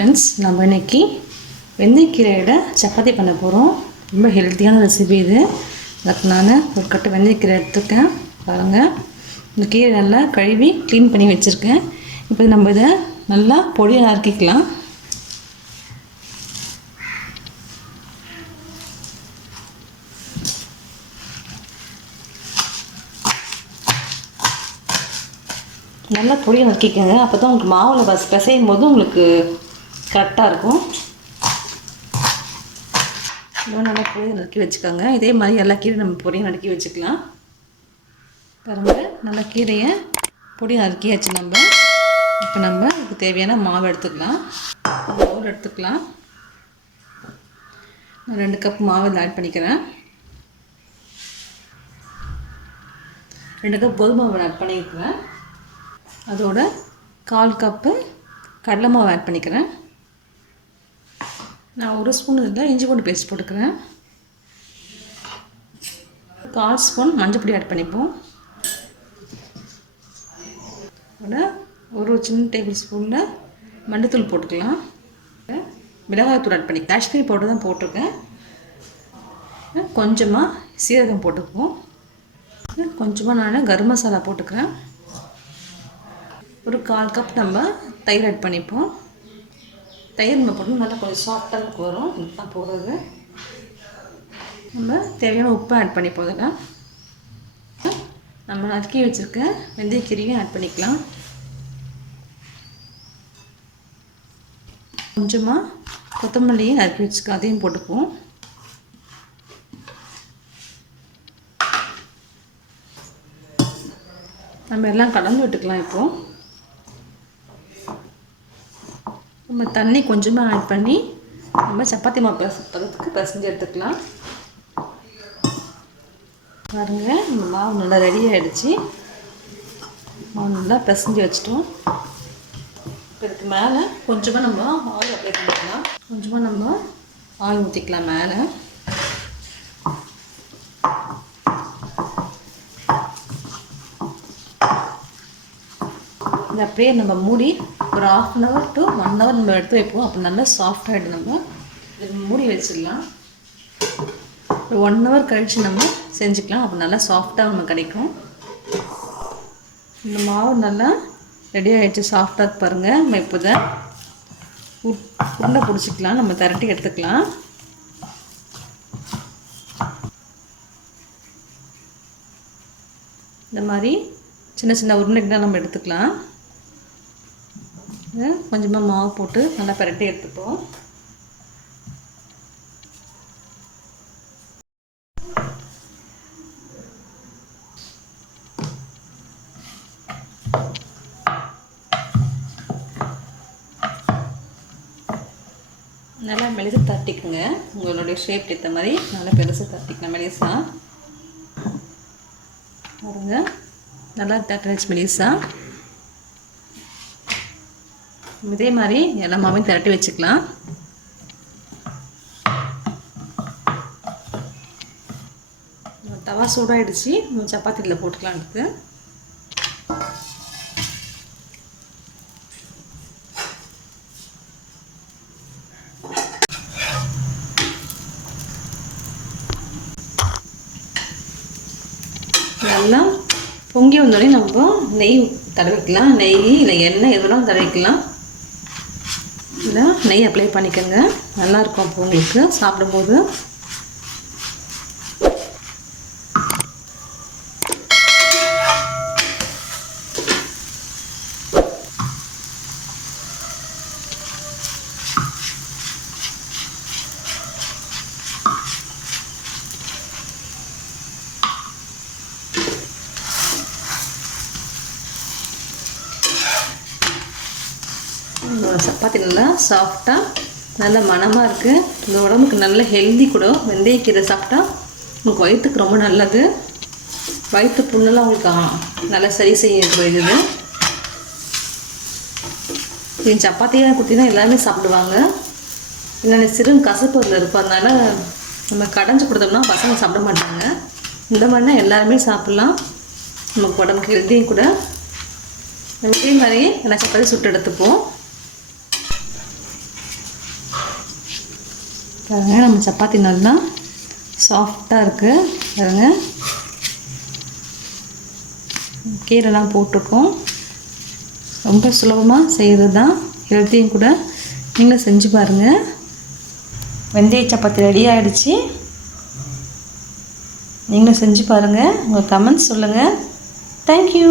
Friends, நம்ம இன்றைக்கி வெந்தயக்கீரையோட சப்பாத்தி பண்ண போகிறோம். ரொம்ப ஹெல்த்தியான ரெசிபி இது. அதுக்கு நான் ஒரு கட்டு வெந்தயக்கீரை எடுத்துருக்கேன். பாருங்கள், இந்த கீரை நல்லா கழுவி க்ளீன் பண்ணி வச்சுருக்கேன். இப்போ நம்ம இதை நல்லா பொடியை நறுக்கிக்கலாம். நல்லா பொடியை நறுக்கிக்கோங்க. அப்போ தான் உங்களுக்கு மாவில் பிசையும் போது உங்களுக்கு கரெக்டாக இருக்கும். இன்னும் நல்லா பொடியை நறுக்கி வச்சுக்கோங்க. இதே மாதிரி எல்லா கீரையும் நம்ம பொடியை நறுக்கி வச்சுக்கலாம். பாருங்கள், நல்லா கீரையை பொடி நறுக்கியாச்சு. இப்போ நம்ம இதுக்கு தேவையான மாவு எடுத்துக்கலாம். மாவு எடுத்துக்கலாம். நான் 2 கப் மாவு ஆட் பண்ணிக்கிறேன். 2 கப் கோதுமை மாவு ஆட் பண்ணிக்கிறேன். அதோட 1/4 கப்பு கடலை மாவு ஆட் பண்ணிக்கிறேன். நான் 1 ஸ்பூன் இதில் இஞ்சி பூண்டு பேஸ்ட் போட்டுக்கிறேன். 1/4 ஸ்பூன் மஞ்சள் பொடி ஆட் பண்ணிப்போம். அதோட ஒரு சின்ன டேபிள் ஸ்பூனில் மஞ்சத்தூள் போட்டுக்கலாம். மிளகாய்த்தூள் ஆட் பண்ணி காஷ்மீரி பவுடர் தான் போட்டிருக்கேன். கொஞ்சமாக சீரகம் போட்டுக்குவோம். கொஞ்சமாக நான் கரம் மசாலா போட்டுக்கிறேன். ஒரு 1/4 கப் நம்ம தயிர் ஆட் பண்ணிப்போம். தயிர் நம்ம போட்டு நல்லா கொஞ்சம் சாஃப்டாக வரும். இதுதான் போடுறது. நம்ம தேவையான உப்பு ஆட் பண்ணிப்போம். அதில் நம்ம நறுக்கி வச்சுருக்க வெந்தயக்கீரையும் ஆட் பண்ணிக்கலாம். கொஞ்சமாக கொத்தமல்லியும் நறுக்கி வச்சுக்க, அதையும் போட்டுப்போம். நம்ம எல்லாம் கலந்து விட்டுக்கலாம். இப்போது நம்ம தண்ணி கொஞ்சமாக ஆட் பண்ணி நம்ம சப்பாத்தி மாவு பதத்துக்கு பிசைஞ்சு எடுத்துக்கலாம். பாருங்கள், நம்ம மாவு நல்லா ரெடி ஆகிடுச்சு. மாவு நல்லா பிசைஞ்சு வச்சிட்டோம். இதுக்கு மேலே கொஞ்சமாக நம்ம ஆயில் அப்ளை பண்ணிக்கலாம். கொஞ்சமாக நம்ம ஆயில் ஊற்றிக்கலாம் மேலே. இது அப்படியே நம்ம மூடி ஒரு 1/2 hour to 1 hour நம்ம எடுத்து வைப்போம். அப்போ நல்லா சாஃப்டாகிடும். நம்ம இது மூடி வச்சிடலாம். ஒரு 1 hour கழித்து நம்ம செஞ்சுக்கலாம். அப்போ நல்லா சாஃப்டாக நம்ம கிடைக்கும். இந்த மாவு நல்லா ரெடி ஆகிடுச்சு. சாஃப்டாக பாருங்கள். நம்ம இப்போ தான் உருண்டை பிடிச்சிக்கலாம். நம்ம திரட்டி எடுத்துக்கலாம். இந்த மாதிரி சின்ன சின்ன உருண்டைகள் நம்ம எடுத்துக்கலாம். கொஞ்சமாக மாவு போட்டு நல்லா பரட்டி எடுத்துப்போம். நல்லா மெலிசு தட்டிக்குங்க. உங்களுடைய ஷேப் ஏற்ற மாதிரி நல்லா பெருசு தட்டிக்கலாம். மெலிசா பாருங்க, நல்லா தட்டிச்சு மெலிசா. இதே மாதிரி எல்லா மாவையும் திரட்டி வச்சுக்கலாம். தவா சூடாகிடுச்சு. சப்பாத்தியில் போட்டுக்கலாம். எடுத்து நல்லா பொங்கி வந்தோடனே நம்ம நெய் தடவிக்கலாம். நெய் இல்லை எண்ணெய் எதுவும் தடவிக்கலாம். இல்லை நெய் அப்ளை பண்ணிக்கோங்க. நல்லாயிருக்கும் அப்போ உங்களுக்கு சாப்பிடும்போது. சப்பாத்தி நல்லா சாஃப்டாக நல்ல மணமாக இருக்குது. இந்த உடம்புக்கு நல்ல ஹெல்தி கூட. வெந்தயக்கீரை சாப்பிட்டா உங்களுக்கு வயிற்றுக்கு ரொம்ப நல்லது. வயிற்று புண்ணெல்லாம் உங்களுக்கு நல்லா சரி செய்யப்படுகிறது. இது சப்பாத்தியாக கொடுத்தீங்கன்னா எல்லாருமே சாப்பிடுவாங்க. என்னென்ன சிறு கசப்பு அதில் இருக்கும். அதனால் நம்ம கடைஞ்சி கொடுத்தோம்னா பசங்க சாப்பிட மாட்டாங்க. இந்த மாதிரினா எல்லாருமே சாப்பிட்லாம். நமக்கு உடம்புக்கு ஹெல்த்தியும் கூட. நம்ம இதே மாதிரி எல்லாம் சப்பாத்தி சுட்டு எடுத்துப்போம். பாருங்க நம்ம சப்பாத்தி நல்லா சாஃப்டாக இருக்குது. பாருங்க கீரைலாம் போட்டிருக்கோம். ரொம்ப சுலபமாக செய்கிறது தான், ஹெல்த்தியும் கூட. நீங்களும் செஞ்சு பாருங்கள். வெந்தய சப்பாத்தி ரெடி ஆகிடுச்சு. நீங்களும் செஞ்சு பாருங்கள். உங்கள் கமெண்ட்ஸ் சொல்லுங்கள். தேங்க்யூ.